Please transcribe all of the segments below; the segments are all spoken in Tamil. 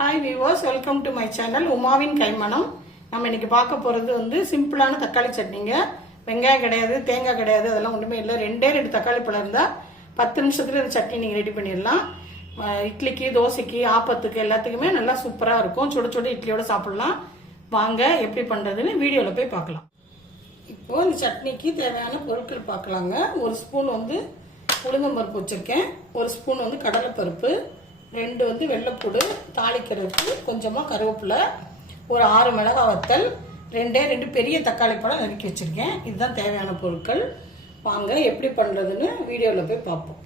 Hi viewers welcome to my channel உமாவின் கைமணம் நம்ம இன்னைக்கு பார்க்க போகிறது வந்து சிம்பிளான தக்காளி சட்னிங்க. வெங்காயம் கிடையாது தேங்காய் கிடையாது அதெல்லாம் ஒன்றுமே இல்லை. ரெண்டே ரெண்டு தக்காளி பழம் இருந்தால் பத்து நிமிஷத்தில் இந்த சட்னி நீங்கள் ரெடி பண்ணிடலாம். இட்லிக்கு தோசைக்கு ஆப்பத்துக்கு எல்லாத்துக்குமே நல்லா சூப்பராக இருக்கும். சுட சுட இட்லியோட சாப்பிடலாம். வாங்க எப்படி பண்ணுறதுன்னு வீடியோவில் போய் பார்க்கலாம். இப்போது இந்த சட்னிக்கு தேவையான பொருட்கள் பார்க்கலாங்க. ஒரு ஸ்பூன் வந்து உளுந்தம்பருப்பு வச்சுருக்கேன். ஒரு ஸ்பூன் வந்து கடலைப்பருப்பு. ரெண்டு வந்து வெள்ளைப்பூடு தாளிக்கிறதுக்கு கொஞ்சமாக கருவேப்பிலை ஒரு ஆறு மிளகாய் வத்தல் ரெண்டே ரெண்டு பெரிய தக்காளி பழம் நறுக்கி வச்சுருக்கேன். இதுதான் தேவையான பொருட்கள். வாங்க எப்படி பண்ணுறதுன்னு வீடியோவில் போய் பார்ப்போம்.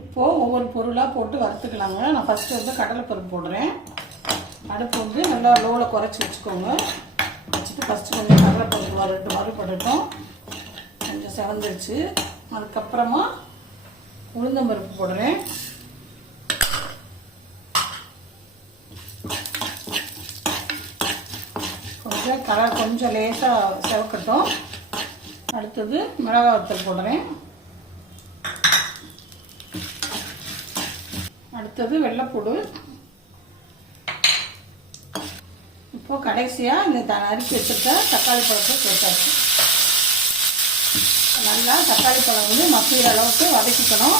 இப்போது ஒவ்வொரு பொருளாக போட்டு வறுத்துக்கலாங்க. நான் ஃபஸ்ட்டு வந்து கடலைப்பருப்பு போடுறேன். அடுப்பு வந்து நல்லா லோவில் குறைச்சி வச்சுக்கோங்க. வச்சுட்டு ஃபஸ்ட்டு கொஞ்சம் கடலைப்பருப்பு வறுட்டு வறுபடட்டும். கொஞ்சம் செவந்துருச்சு. அதுக்கப்புறமா உளுந்தம்பருப்பு போடுறேன். கொஞ்சம் கலர் கொஞ்சம் லேசாக செவக்கட்டும். அடுத்தது மிளகாய் வத்தல் போடுறேன். அடுத்தது வெள்ளைப்பூடு. இப்போ கடைசியாக இந்த த நறுக்கி வச்சுருக்க தக்காளி பழத்தை சேர்த்தாச்சு. நல்லா தக்காளி பழம் வந்து மசிகிற அளவுக்கு வதக்கிக்கணும்.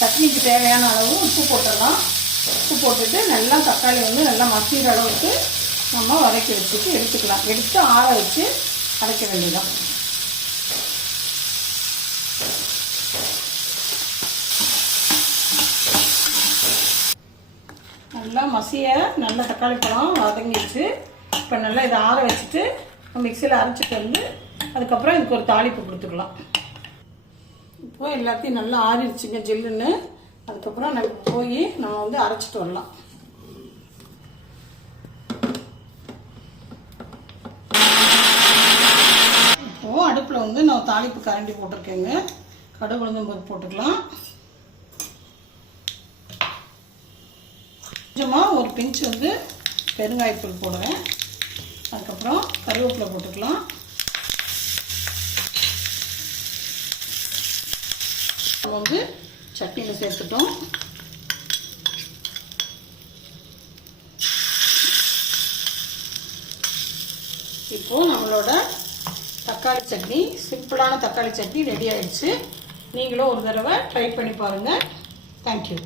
சட்னிக்கு தேவையான அளவு உப்பு போட்டுடலாம். உப்பு போட்டுட்டு நல்லா தக்காளி வந்து நல்லா மசிகிற அளவுக்கு நம்ம வதக்கி வச்சுட்டு எடுத்துக்கலாம். எடுத்து ஆற வச்சு அரைக்க வேண்டியதான் நல்லா மசிய நல்ல தக்காளி பழம் வதங்கிடுச்சு. இப்போ நல்லா இதை ஆற வச்சுட்டு மிக்சியில் அரைச்சிட்டு வந்து அதுக்கப்புறம் இதுக்கு ஒரு தாளிப்பு கொடுத்துக்கலாம். இப்போ எல்லாத்தையும் நல்லா ஆறிடுச்சுங்க ஜில்லுன்னு. அதுக்கப்புறம் நம்ம போய் நம்ம வந்து அரைச்சிட்டு வரலாம் இப்போது அடுப்பில் வந்து நான் தாளிப்பு கரண்டி போட்டிருக்கேங்க. கடுகு உளுந்தம் பருப்பு போட்டுக்கலாம். கொஞ்சமாக ஒரு பிஞ்ச் வந்து பெருங்காயத்தூள் போடுறேன். அதுக்கப்புறம் கருவேப்பிலை போட்டுக்கலாம். வந்து சட்னியில் சேர்த்துட்டோம். இப்போது நம்மளோட தக்காளி சட்னி சிம்பிளான தக்காளி சட்னி ரெடி ஆயிடுச்சு. நீங்களும் ஒரு தடவை ட்ரை பண்ணி பாருங்கள் தேங்க்யூ